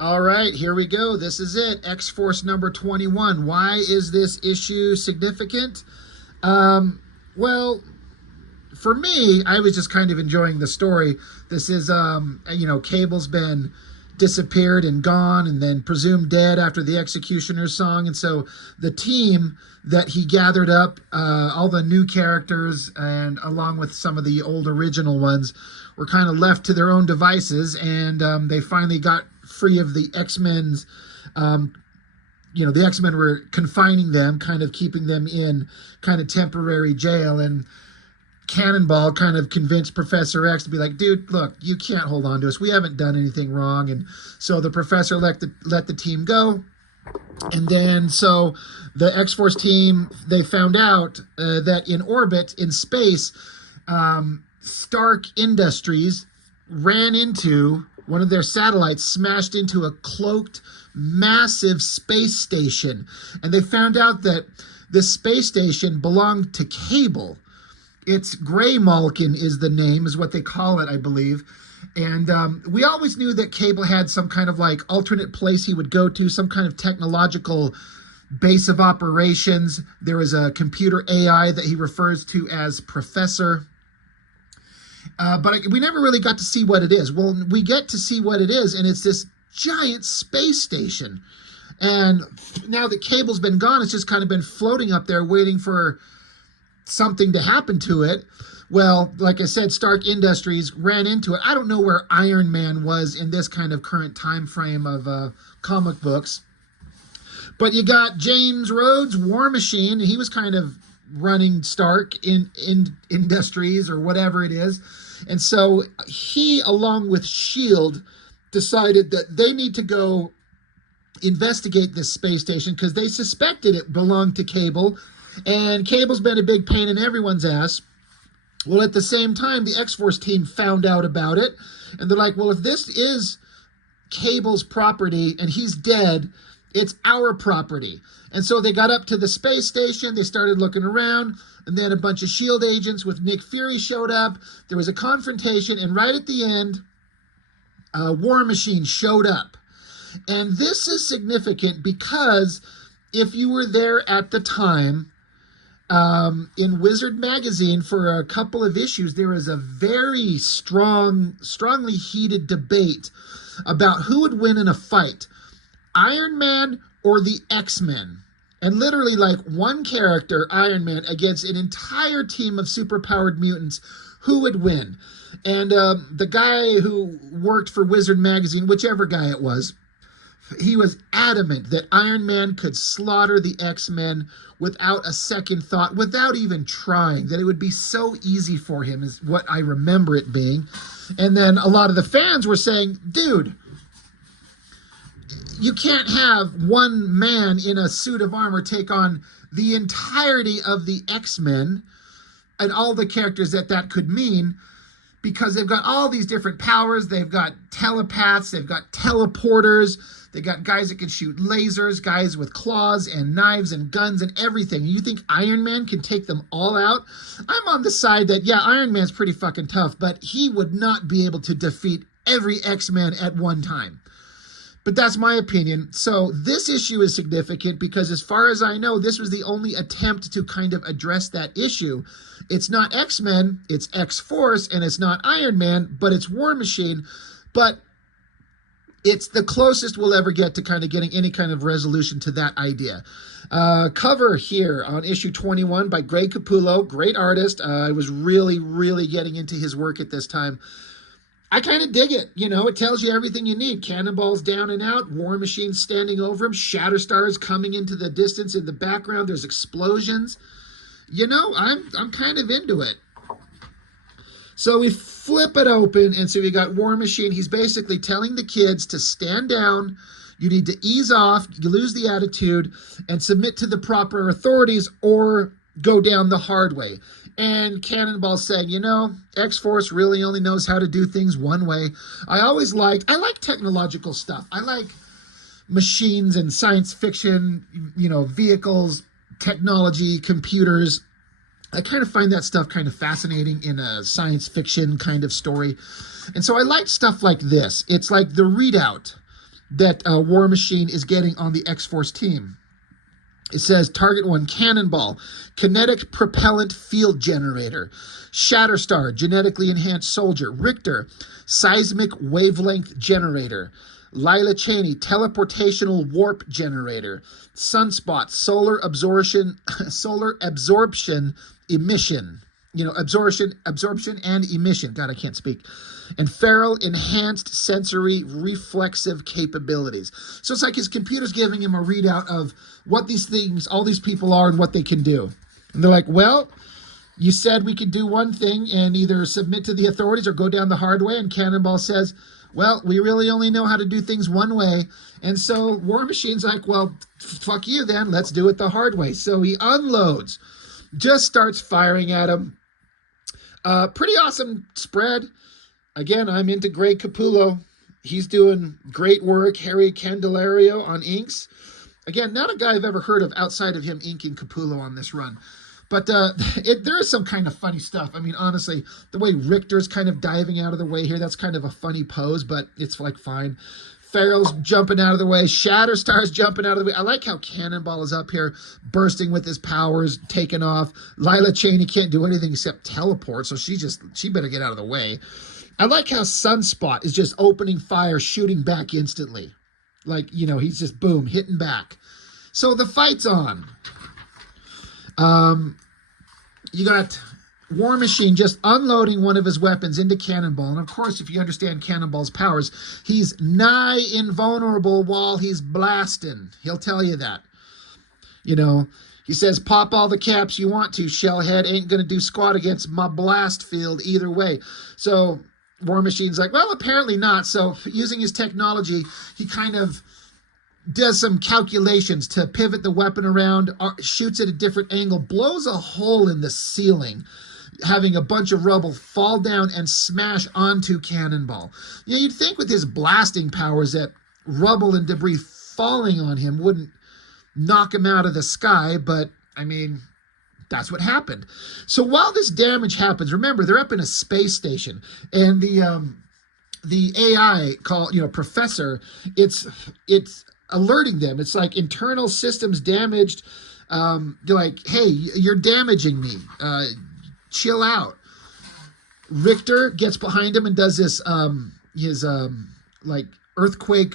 All right, here we go. This is it. X-Force number 21. Why is this issue significant? Well, for me, I was just kind of enjoying the story. This is, Cable's been disappeared and gone and then presumed dead after the Executioner's song. And so the team that he gathered up, all the new characters and along with some of the old original ones, were kind of left to their own devices. And they finally got free of the X-Men's, the X-Men were confining them, kind of keeping them in kind of temporary jail. And Cannonball kind of convinced Professor X to be like, dude, look, you can't hold on to us. We haven't done anything wrong. And so the professor let the team go. And then so the X-Force team, they found out that in orbit, in space, Stark Industries ran into one of their satellites, smashed into a cloaked, massive space station. And they found out that this space station belonged to Cable. It's Grey Malkin is the name, is what they call it, I believe. And we always knew that Cable had some kind of like alternate place he would go to, some kind of technological base of operations. There is a computer AI that he refers to as Professor. But we never really got to see what it is. Well, we get to see what it is, and it's this giant space station. And now that Cable's been gone, it's just kind of been floating up there waiting for something to happen to it. Well, like I said, Stark Industries ran into it. I don't know where Iron Man was in this kind of current time frame of comic books. But you got James Rhodes, War Machine, and he was kind of running Stark in Industries or whatever it is. And so he, along with S.H.I.E.L.D., decided that they need to go investigate this space station because they suspected it belonged to Cable. And Cable's been a big pain in everyone's ass. Well, at the same time, the X-Force team found out about it. And they're like, well, if this is Cable's property and he's dead, it's our property. And so they got up to the space station. They started looking around. And then a bunch of S.H.I.E.L.D. agents with Nick Fury showed up. There was a confrontation. And right at the end, War Machine showed up. And this is significant because if you were there at the time, in Wizard magazine for a couple of issues, there was a very strongly heated debate about who would win in a fight, Iron Man or the X-Men. And literally like one character, Iron Man, against an entire team of superpowered mutants, who would win? And the guy who worked for Wizard magazine, whichever guy it was, he was adamant that Iron Man could slaughter the X-Men without a second thought, without even trying, that it would be so easy for him, is what I remember it being. And then a lot of the fans were saying, dude, you can't have one man in a suit of armor take on the entirety of the X-Men and all the characters that could mean, because they've got all these different powers. They've got telepaths, they've got teleporters, they got guys that can shoot lasers, guys with claws and knives and guns and everything. You think Iron Man can take them all out? I'm on the side that, yeah, Iron Man's pretty fucking tough, but he would not be able to defeat every X-Men at one time. But that's my opinion. So this issue is significant because as far as I know, this was the only attempt to kind of address that issue. It's not X-Men, it's X-Force, and it's not Iron Man, but it's War Machine. But it's the closest we'll ever get to kind of getting any kind of resolution to that idea. Cover here on issue 21 by Greg Capullo, great artist. I was really, really getting into his work at this time. I kind of dig it. You know, it tells you everything you need. Cannonball's down and out, War Machine standing over him, Shatterstar's coming into the distance in the background, there's explosions. You know, I'm kind of into it. So we flip it open, and so we got War Machine. He's basically telling the kids to stand down. You need to ease off, you lose the attitude, and submit to the proper authorities or go down the hard way. And Cannonball's saying, you know, X-Force really only knows how to do things one way. I like technological stuff. I like machines and science fiction, you know, vehicles, technology, computers. I kind of find that stuff kind of fascinating in a science fiction kind of story. And so I like stuff like this. It's like the readout that War Machine is getting on the X-Force team. It says target 1, Cannonball, kinetic propellant field generator. Shatterstar, genetically enhanced soldier. Richter, seismic wavelength generator. Lila Cheney, teleportational warp generator. Sunspot, solar absorption emission. You know, absorption and emission. God, I can't speak. And Farrell, enhanced sensory reflexive capabilities. So it's like his computer's giving him a readout of what these things, all these people are and what they can do. And they're like, well, you said we could do one thing and either submit to the authorities or go down the hard way. And Cannonball says, well, we really only know how to do things one way. And so War Machine's like, well, fuck you then. Let's do it the hard way. So he unloads, just starts firing at him. Pretty awesome spread. Again, I'm into Greg Capullo. He's doing great work. Harry Candelario on inks. Again, not a guy I've ever heard of outside of him inking Capullo on this run. But there is some kind of funny stuff. I mean, honestly, the way Richter's kind of diving out of the way here, that's kind of a funny pose, but it's like fine. Farrell's jumping out of the way. Shatterstar's jumping out of the way. I like how Cannonball is up here bursting with his powers, taking off. Lila Cheney can't do anything except teleport, so she better get out of the way. I like how Sunspot is just opening fire, shooting back instantly. Like, you know, he's just, boom, hitting back. So the fight's on. You got War Machine just unloading one of his weapons into Cannonball. And of course, if you understand Cannonball's powers, he's nigh invulnerable while he's blasting. He'll tell you that. You know, he says, pop all the caps you want to, Shellhead. Ain't going to do squat against my blast field either way. So War Machine's like, well, apparently not. So using his technology, he kind of does some calculations to pivot the weapon around, shoots at a different angle, blows a hole in the ceiling, having a bunch of rubble fall down and smash onto Cannonball. You know, you'd think with his blasting powers that rubble and debris falling on him wouldn't knock him out of the sky, but, I mean, that's what happened. So while this damage happens, remember, they're up in a space station, and the AI called, you know, Professor, it's alerting them. It's like internal systems damaged. They're like, hey, you're damaging me. Chill out. Richter gets behind him and does this, his like earthquake,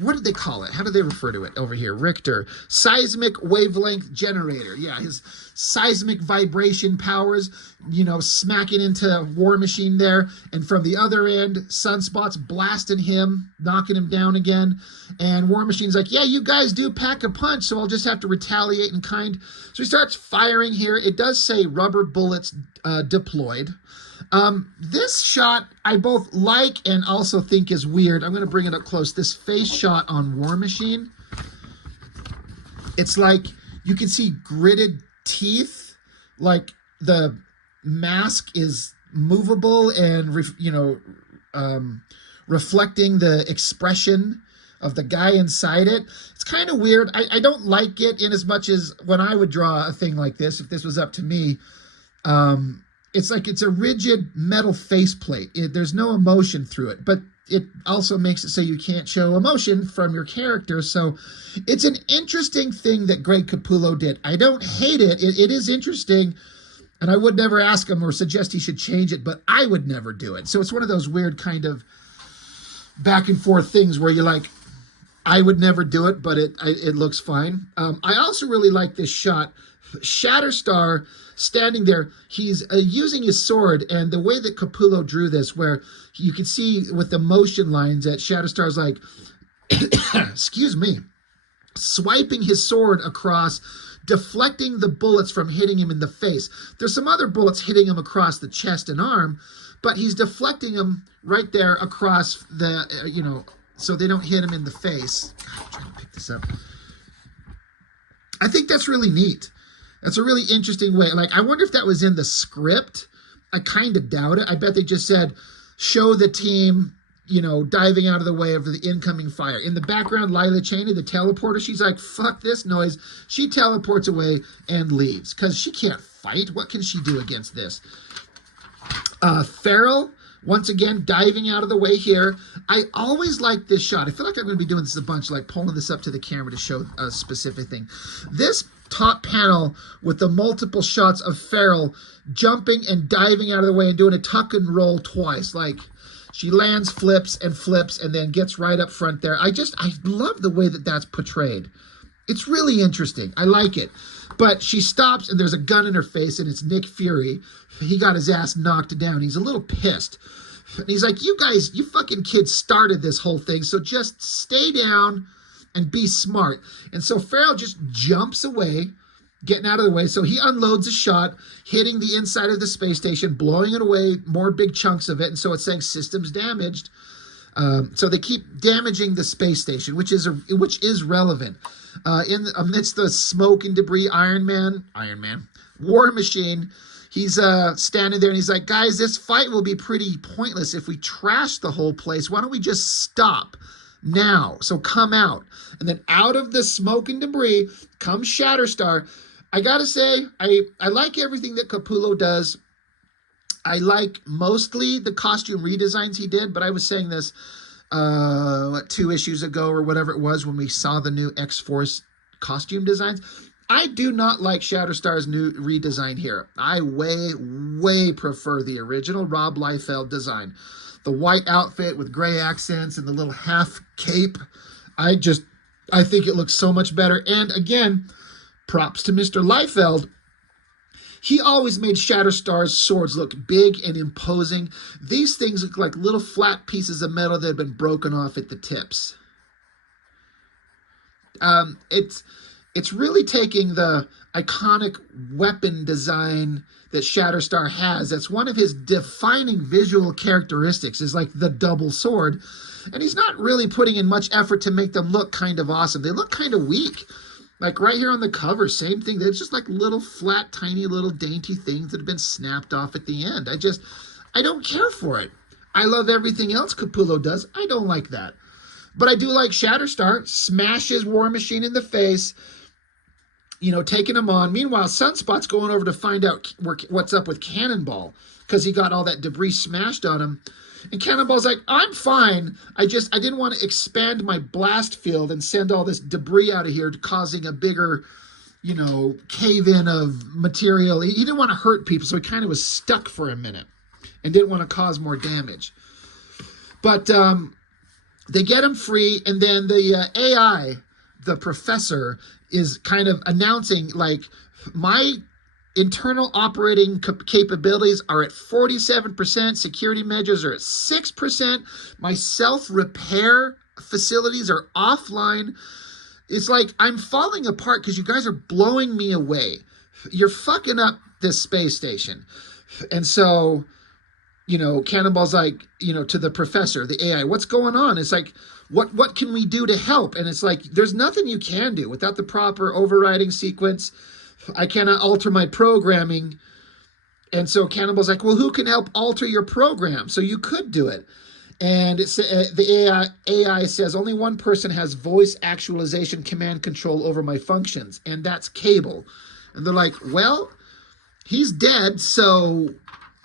what did they call it? How do they refer to it over here? Richter, seismic wavelength generator. Yeah, his seismic vibration powers, you know, smacking into War Machine there. And from the other end, Sunspot's blasting him, knocking him down again. And War Machine's like, yeah, you guys do pack a punch, so I'll just have to retaliate in kind. So he starts firing here. It does say rubber bullets deployed. This shot I both like and also think is weird. I'm going to bring it up close. This face shot on War Machine, it's like you can see gritted teeth, like the mask is movable and, reflecting the expression of the guy inside it. It's kind of weird. I don't like it in as much as when I would draw a thing like this, if this was up to me. It's like it's a rigid metal faceplate. There's no emotion through it, but it also makes it so you can't show emotion from your character. So it's an interesting thing that Greg Capullo did. I don't hate it. It is interesting, and I would never ask him or suggest he should change it, but I would never do it. So it's one of those weird kind of back and forth things where you're like, I would never do it, but it looks fine. I also really like this shot. Shatterstar standing there, he's using his sword, and the way that Capullo drew this, where you can see with the motion lines that Shatterstar's like, excuse me, swiping his sword across, deflecting the bullets from hitting him in the face. There's some other bullets hitting him across the chest and arm, but he's deflecting them right there across the, so they don't hit him in the face. God, I'm trying to pick this up. I think that's really neat. That's a really interesting way. Like, I wonder if that was in the script. I kind of doubt it. I bet they just said, show the team, diving out of the way of the incoming fire. In the background, Lila Cheney, the teleporter, she's like, fuck this noise. She teleports away and leaves because she can't fight. What can she do against this? Farrell Once again, diving out of the way here. I always like this shot. I feel like I'm going to be doing this a bunch, like pulling this up to the camera to show a specific thing. This top panel with the multiple shots of Farrell jumping and diving out of the way and doing a tuck and roll twice. Like, she lands, flips, and then gets right up front there. I love the way that that's portrayed. It's really interesting. I like it. But she stops, and there's a gun in her face, and it's Nick Fury. He got his ass knocked down. He's a little pissed. And he's like, you guys, you fucking kids started this whole thing, so just stay down and be smart. And so Farrell just jumps away, getting out of the way. So he unloads a shot, hitting the inside of the space station, blowing it away, more big chunks of it. And so it's saying systems damaged. So they keep damaging the space station, which is relevant. Amidst the smoke and debris, Iron Man, War Machine, he's standing there and he's like, guys, this fight will be pretty pointless if we trash the whole place. Why don't we just stop now? So come out. And then out of the smoke and debris comes Shatterstar. I gotta say, I like everything that Capullo does. I like mostly the costume redesigns he did, but I was saying this 2 issues ago or whatever it was when we saw the new X-Force costume designs. I do not like Shatterstar's new redesign here. I way prefer the original Rob Liefeld design. The white outfit with gray accents and the little half cape. I think it looks so much better. And again, props to Mr. Liefeld. He always made Shatterstar's swords look big and imposing. These things look like little flat pieces of metal that have been broken off at the tips. It's really taking the iconic weapon design that Shatterstar has. That's one of his defining visual characteristics, is like the double sword. And he's not really putting in much effort to make them look kind of awesome. They look kind of weak. Like right here on the cover, same thing. They're just like little flat, tiny little dainty things that have been snapped off at the end. I don't care for it. I love everything else Capullo does. I don't like that. But I do like Shatterstar. Smashes War Machine in the face, you know, taking him on. Meanwhile, Sunspot's going over to find out what's up with Cannonball because he got all that debris smashed on him. And Cannonball's like, I'm fine. I didn't want to expand my blast field and send all this debris out of here, causing a bigger, you know, cave-in of material. He didn't want to hurt people, so he kind of was stuck for a minute and didn't want to cause more damage. But they get him free, and then the AI, the professor, is kind of announcing, like, my internal operating capabilities are at 47%. Security measures are at 6%. My self-repair facilities are offline. It's like I'm falling apart because you guys are blowing me away. You're fucking up this space station. And so, you know, Cannonball's like, you know, to the professor, the AI, what's going on? It's like, what can we do to help? And it's like, there's nothing you can do without the proper overriding sequence. I cannot alter my programming. And so Cannonball's like, well, who can help alter your program? So you could do it. And it's, the AI says, only one person has voice actualization command control over my functions, and that's Cable. And they're like, well, he's dead, so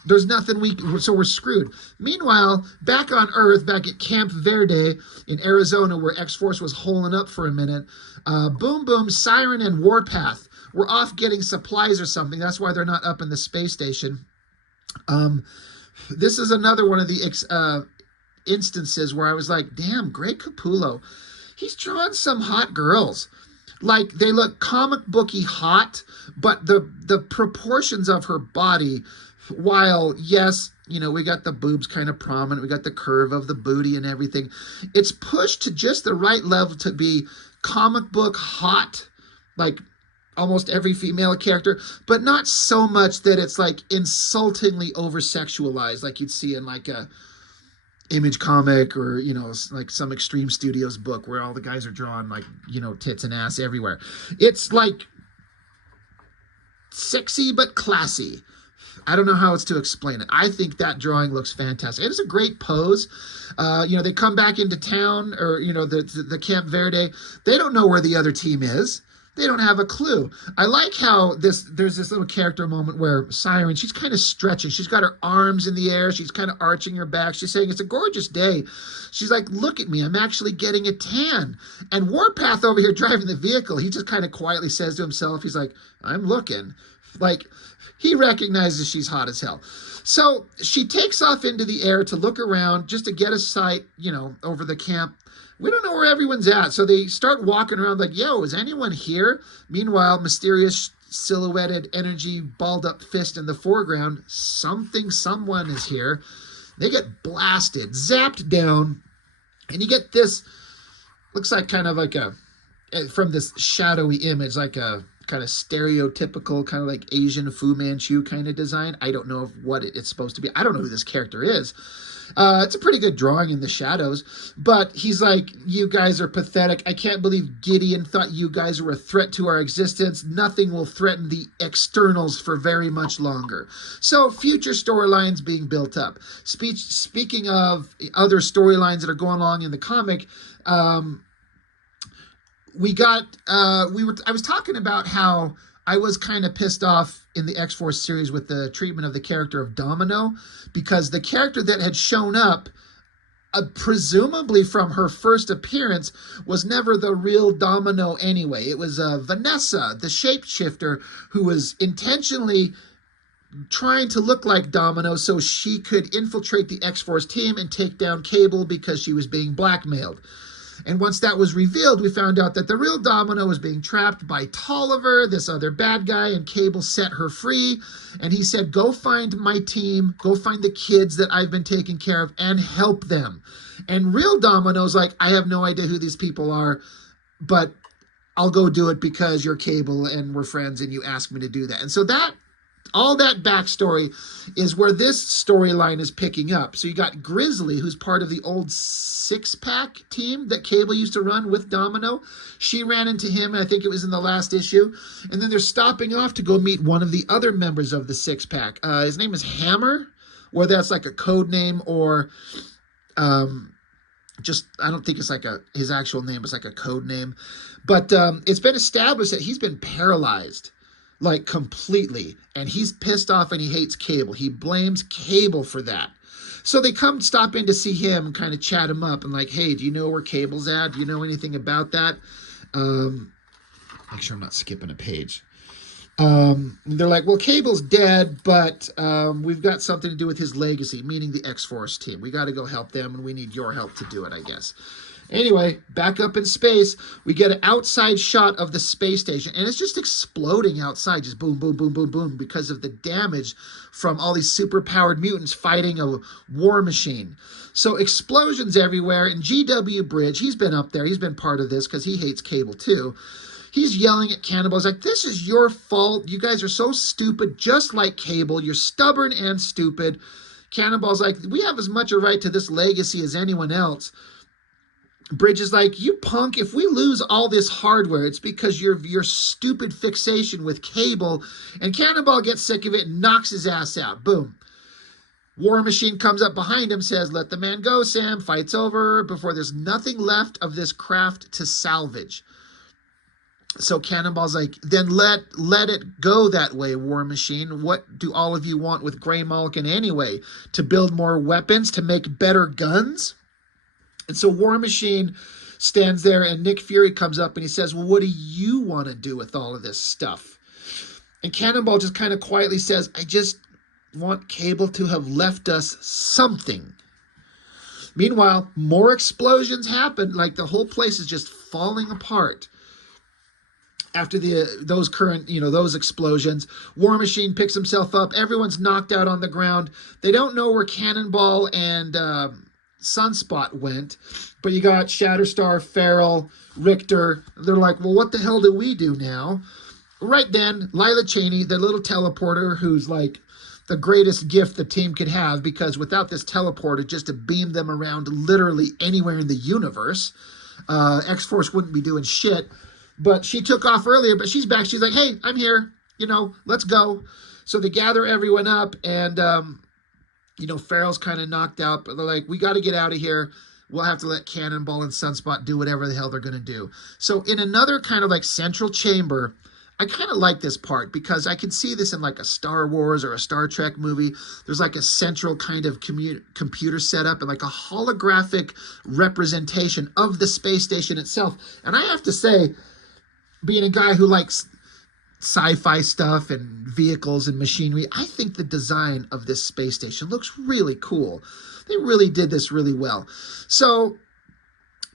there's nothing so we're screwed. Meanwhile, back on Earth, back at Camp Verde in Arizona, where X-Force was holing up for a minute, Boom Boom, Siren, and Warpath were off getting supplies or something. That's why they're not up in the space station. This is another one of the instances where I was like, damn, Greg Capullo, he's drawing some hot girls. Like, they look comic booky hot, but the proportions of her body, while, yes, you know, we got the boobs kind of prominent, we got the curve of the booty and everything, it's pushed to just the right level to be comic book hot, like almost every female character, but not so much that it's like insultingly over-sexualized like you'd see in like a Image comic or, you know, like some Extreme Studios book where all the guys are drawing like, you know, tits and ass everywhere. It's like sexy but classy. I don't know how else to explain it. I think that drawing looks fantastic. It is a great pose. You know, they come back into town, or, you know, the Camp Verde. They don't know where the other team is. They don't have a clue. I like how there's this little character moment where Siren, she's kind of stretching. She's got her arms in the air. She's kind of arching her back. She's saying, it's a gorgeous day. She's like, look at me. I'm actually getting a tan. And Warpath over here driving the vehicle, he just kind of quietly says to himself, he's like, I'm looking. Like, he recognizes she's hot as hell. So she takes off into the air to look around just to get a sight, you know, over the camp. We don't know where everyone's at. So they start walking around like, yo, is anyone here? Meanwhile, mysterious silhouetted energy balled up fist in the foreground. Someone is here. They get blasted, zapped down. And you get this, looks like kind of like from this shadowy image, like a kind of stereotypical, kind of like Asian Fu Manchu kind of design. I don't know what it's supposed to be. I don't know who this character is. It's a pretty good drawing in the shadows, but he's like, you guys are pathetic. I can't believe Gideon thought you guys were a threat to our existence. Nothing will threaten the externals for very much longer. So future storylines being built up. Speaking of other storylines that are going along in the comic, I was talking about how I was kind of pissed off in the X-Force series with the treatment of the character of Domino, because the character that had shown up, presumably from her first appearance, was never the real Domino anyway. It was Vanessa, the shapeshifter, who was intentionally trying to look like Domino so she could infiltrate the X-Force team and take down Cable because she was being blackmailed. And once that was revealed, we found out that the real Domino was being trapped by Tolliver, this other bad guy, and Cable set her free. And he said, go find my team, go find the kids that I've been taking care of, and help them. And real Domino's like, I have no idea who these people are, but I'll go do it because you're Cable and we're friends and you asked me to do that. And so all that backstory is where this storyline is picking up. So you got Grizzly, who's part of the old six-pack team that Cable used to run with Domino. She ran into him, and I think it was in the last issue. And then they're stopping off to go meet one of the other members of the six-pack. His name is Hammer, whether that's like a code name or I don't think it's like his actual name. It's like a code name. But it's been established that he's been paralyzed, like completely, and he's pissed off and he hates Cable. He blames Cable for that. So they stop in to see him and kind of chat him up and like, hey, do you know where Cable's at? Do you know anything about that? Make sure I'm not skipping a page. They're like, well, Cable's dead, but we've got something to do with his legacy, meaning the X-Force team. We got to go help them, and we need your help to do it, I guess. Anyway, back up in space, we get an outside shot of the space station, and it's just exploding outside, just boom, boom, boom, boom, boom, because of the damage from all these superpowered mutants fighting a war machine. So explosions everywhere, and GW Bridge, he's been up there, he's been part of this because he hates Cable too. He's yelling at Cannonball. He's like, this is your fault. You guys are so stupid, just like Cable. You're stubborn and stupid. Cannonball's like, we have as much a right to this legacy as anyone else. Bridge is like, you punk, if we lose all this hardware, it's because your stupid fixation with Cable. And Cannonball gets sick of it and knocks his ass out. Boom. War Machine comes up behind him, says, let the man go, Sam. Fight's over before there's nothing left of this craft to salvage. So Cannonball's like, then let it go that way, War Machine. What do all of you want with Grey Malkin anyway? To build more weapons? To make better guns? And so War Machine stands there, and Nick Fury comes up and he says, well, what do you want to do with all of this stuff? And Cannonball just kind of quietly says, I just want Cable to have left us something. Meanwhile, more explosions happen, like the whole place is just falling apart. After those explosions, War Machine picks himself up. Everyone's knocked out on the ground. They don't know where Cannonball and Sunspot went, but you got Shatterstar, Feral, Richter. They're like, well, what the hell do we do now? Right then, Lila Cheney, the little teleporter, who's like the greatest gift the team could have, because without this teleporter, just to beam them around literally anywhere in the universe, X-Force wouldn't be doing shit. But she took off earlier, but she's back. She's like, hey, I'm here. Let's go. So they gather everyone up, and, Farrell's kind of knocked out. But they're like, we got to get out of here. we'll have to let Cannonball and Sunspot do whatever the hell they're going to do. So in another kind of like central chamber, I kind of like this part because I can see this in like a Star Wars or a Star Trek movie. There's like a central kind of computer setup and like a holographic representation of the space station itself. And I have to say, being a guy who likes sci-fi stuff and vehicles and machinery, I think the design of this space station looks really cool. They really did this really well. So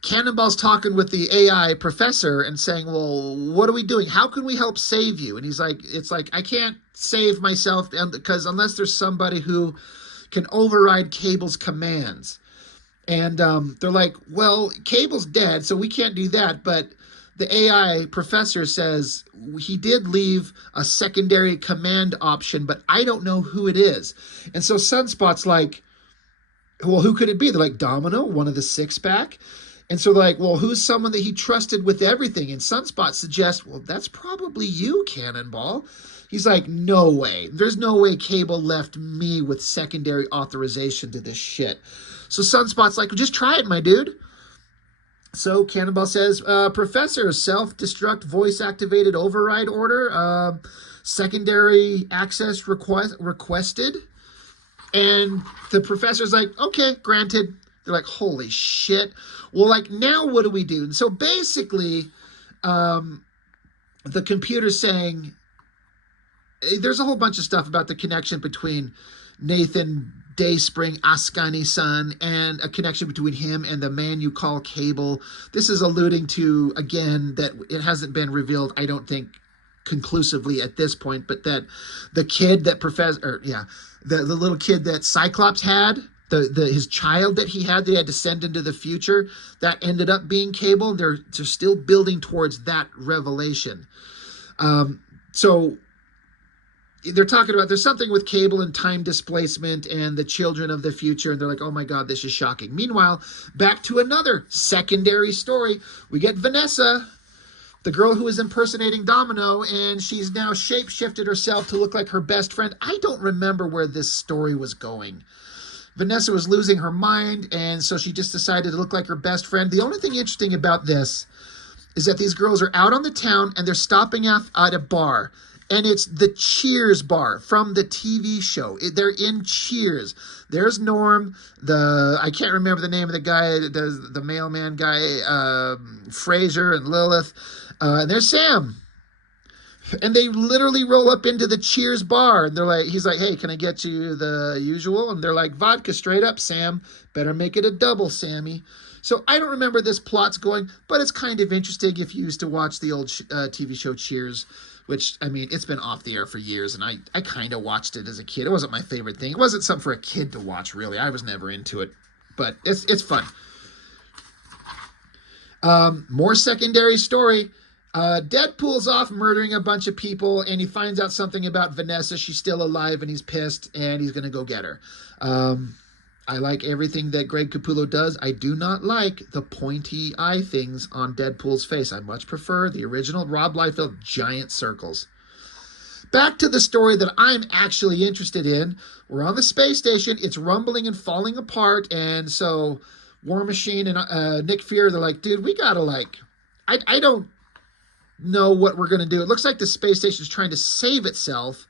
Cannonball's talking with the AI professor and saying, well, what are we doing? How can we help save you? And he's like, it's like, I can't save myself because unless there's somebody who can override Cable's commands. And they're like, well, Cable's dead, so we can't do that. But the AI professor says he did leave a secondary command option, but I don't know who it is. And so Sunspot's like, well, who could it be? They're like, Domino, one of the six-pack. And so they're like, well, who's someone that he trusted with everything? And Sunspot suggests, well, that's probably you, Cannonball. He's like, no way. There's no way Cable left me with secondary authorization to this shit. So Sunspot's like, well, just try it, my dude. So Cannonball says, Professor, self-destruct voice-activated override order, secondary access requested. And the professor's like, okay, granted. They're like, holy shit. Well, like, now what do we do? And so basically, the computer's saying, there's a whole bunch of stuff about the connection between Nathan Dayspring, Ascani's son, and a connection between him and the man you call Cable. This is alluding to, again, that it hasn't been revealed, I don't think, conclusively at this point, but that the kid that the little kid that Cyclops had, his child that he had to send into the future, that ended up being Cable. They're still building towards that revelation. So they're talking about there's something with Cable and time displacement and the children of the future, and they're like, oh my God, this is shocking. Meanwhile, back to another secondary story. We get Vanessa, the girl who is impersonating Domino, and she's now shape-shifted herself to look like her best friend. I don't remember where this story was going. Vanessa was losing her mind, and so she just decided to look like her best friend. The only thing interesting about this is that these girls are out on the town, and they're stopping at a bar. And it's the Cheers bar from the TV show. They're in Cheers. There's Norm, I can't remember the name of the guy that does the mailman guy, Fraser and Lilith. And there's Sam. And they literally roll up into the Cheers bar. And he's like, hey, can I get you the usual? And they're like, vodka straight up, Sam. Better make it a double, Sammy. So I don't remember this plot's going, but it's kind of interesting if you used to watch the old TV show Cheers, which, I mean, it's been off the air for years, and I kind of watched it as a kid. It wasn't my favorite thing. It wasn't something for a kid to watch, really. I was never into it, but it's fun. More secondary story. Deadpool's off murdering a bunch of people, and he finds out something about Vanessa. She's still alive, and he's pissed, and he's going to go get her. I like everything that Greg Capullo does. I do not like the pointy eye things on Deadpool's face. I much prefer the original Rob Liefeld giant circles. Back to the story that I'm actually interested in. We're on the space station. It's rumbling and falling apart, and so War Machine and Nick Fury, they're like, dude, we gotta I don't know what we're going to do. It looks like the space station is trying to save itself,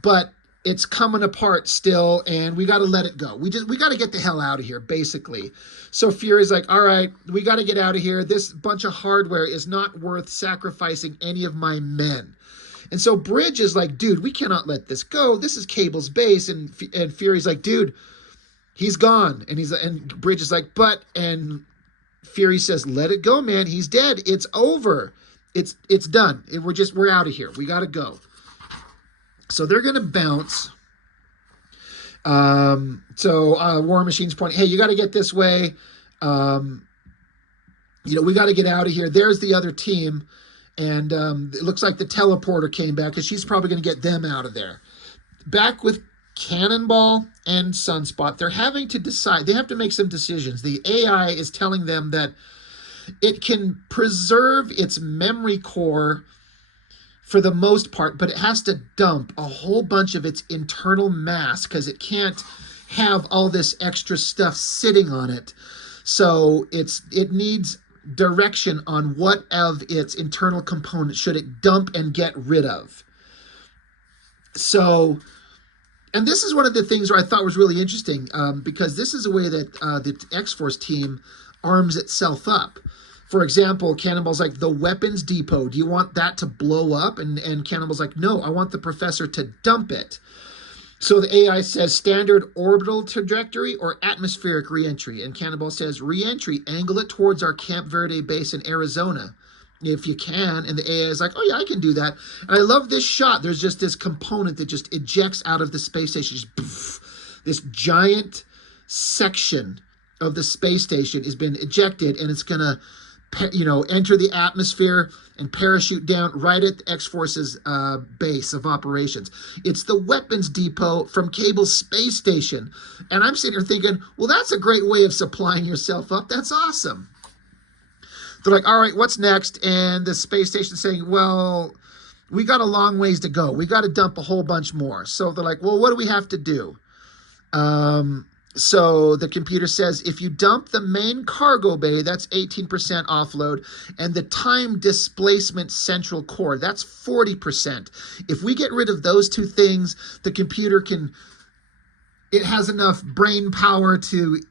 but it's coming apart still, and we got to let it go. We got to get the hell out of here, basically. So Fury's like, all right, we got to get out of here. This bunch of hardware is not worth sacrificing any of my men. And so Bridge is like, dude, we cannot let this go. This is Cable's base. And Fury's like, dude, he's gone. And Bridge is like, and Fury says, let it go, man. He's dead. It's over. It's done. We're out of here. We got to go. So they're going to bounce. War Machine's pointing, hey, you got to get this way. We got to get out of here. There's the other team. And it looks like the teleporter came back, because she's probably going to get them out of there. Back with Cannonball and Sunspot, they're having to decide. They have to make some decisions. The AI is telling them that it can preserve its memory core for the most part, but it has to dump a whole bunch of its internal mass because it can't have all this extra stuff sitting on it. So it needs direction on what of its internal components should it dump and get rid of. So, and this is one of the things where I thought was really interesting, because this is a way that the X-Force team arms itself up. For example, Cannonball's like, the weapons depot, do you want that to blow up? And Cannonball's like, no, I want the professor to dump it. So the AI says standard orbital trajectory or atmospheric reentry. And Cannonball says reentry, angle it towards our Camp Verde base in Arizona, if you can. And the AI is like, oh yeah, I can do that. And I love this shot. There's just this component that just ejects out of the space station. Just poof, this giant section of the space station has been ejected, and it's going to, enter the atmosphere and parachute down right at the X-Force's base of operations. It's the weapons depot from Cable's space station. And I'm sitting here thinking, well, that's a great way of supplying yourself up. That's awesome. They're like, all right, what's next? And the space station's saying, well, we got a long ways to go. We got to dump a whole bunch more. So they're like, well, what do we have to do? So the computer says, if you dump the main cargo bay, that's 18% offload, and the time displacement central core, that's 40%. If we get rid of those two things, the computer it has enough brain power to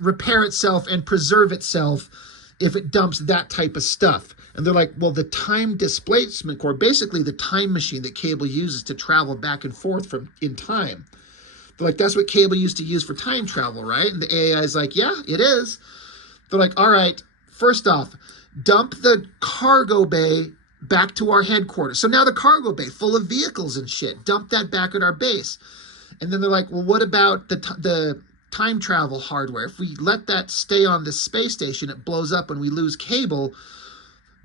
repair itself and preserve itself if it dumps that type of stuff. And they're like, well, the time displacement core, basically the time machine that Cable uses to travel back and forth in time. They're like, that's what Cable used to use for time travel, right? And the AI is like, yeah, it is. They're like, all right, first off, dump the cargo bay back to our headquarters. So now the cargo bay full of vehicles and shit, dump that back at our base. And then they're like, well, what about the time travel hardware? If we let that stay on the space station, it blows up and we lose Cable.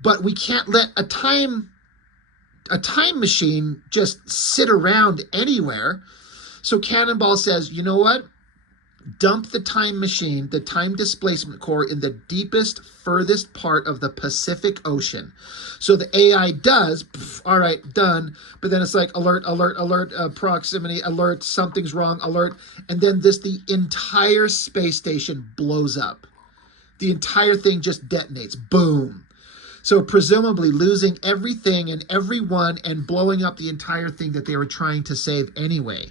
But we can't let a time machine just sit around anywhere. So Cannonball says, you know what? Dump the time machine, the time displacement core, in the deepest, furthest part of the Pacific Ocean. So the AI does, all right, done. But then it's like alert, alert, alert, proximity, alert, something's wrong, alert. And then the entire space station blows up. The entire thing just detonates. Boom. So presumably losing everything and everyone and blowing up the entire thing that they were trying to save anyway.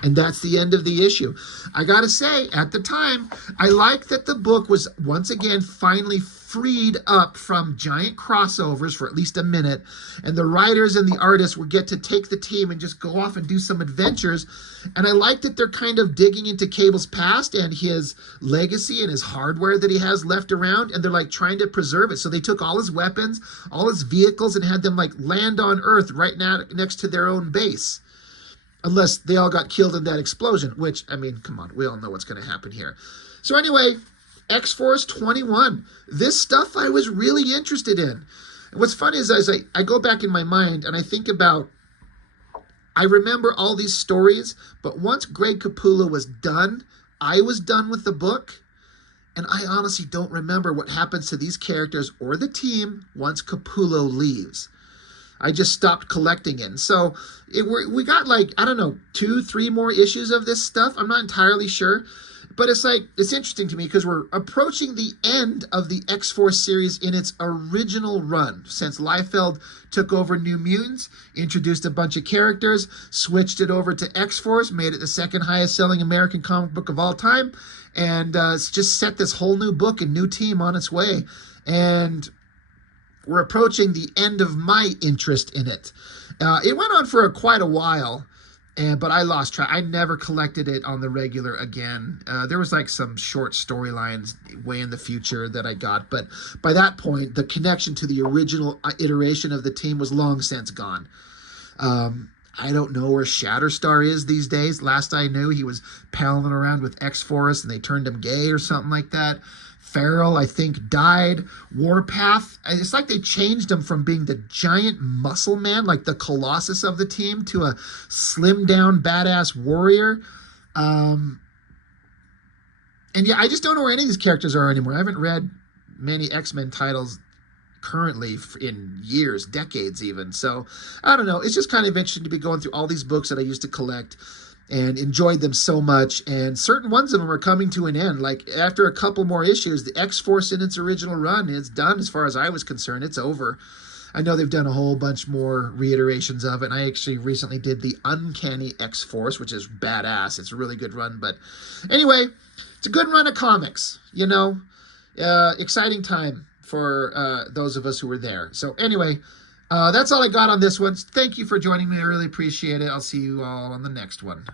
And that's the end of the issue. I got to say, at the time, I like that the book was once again finally freed up from giant crossovers for at least a minute. And the writers and the artists would get to take the team and just go off and do some adventures. And I like that they're kind of digging into Cable's past and his legacy and his hardware that he has left around. And they're like trying to preserve it. So they took all his weapons, all his vehicles, and had them like land on Earth right now next to their own base. Unless they all got killed in that explosion, which, I mean, come on, we all know what's going to happen here. So anyway, X-Force 21. This stuff I was really interested in. And what's funny is as I go back in my mind and I think about, I remember all these stories, but once Greg Capullo was done, I was done with the book. And I honestly don't remember what happens to these characters or the team once Capullo leaves. I just stopped collecting it. And so we got like, I don't know, 2-3 more issues of this stuff. I'm not entirely sure. But it's interesting to me because we're approaching the end of the X-Force series in its original run. Since Liefeld took over New Mutants, introduced a bunch of characters, switched it over to X-Force, made it the second highest selling American comic book of all time, and it's just set this whole new book and new team on its way. And we're approaching the end of my interest in it. It went on for quite a while, but I lost track. I never collected it on the regular again. There was like some short storylines way in the future that I got, but by that point, the connection to the original iteration of the team was long since gone. I don't know where Shatterstar is these days. Last I knew, he was palling around with X-Force and they turned him gay or something like that. Farrell, I think, died. Warpath, it's like they changed him from being the giant muscle man, like the Colossus of the team, to a slimmed down badass warrior. And yeah, I just don't know where any of these characters are anymore. I haven't read many X-Men titles currently in years, decades even. So I don't know. It's just kind of interesting to be going through all these books that I used to collect and enjoyed them so much. And certain ones of them are coming to an end. Like after a couple more issues, the X-Force in its original run is done as far as I was concerned. It's over. I know they've done a whole bunch more reiterations of it. And I actually recently did the Uncanny X-Force, which is badass. It's a really good run. But anyway, it's a good run of comics, you know. Exciting time for those of us who were there. So anyway, that's all I got on this one. Thank you for joining me. I really appreciate it. I'll see you all on the next one.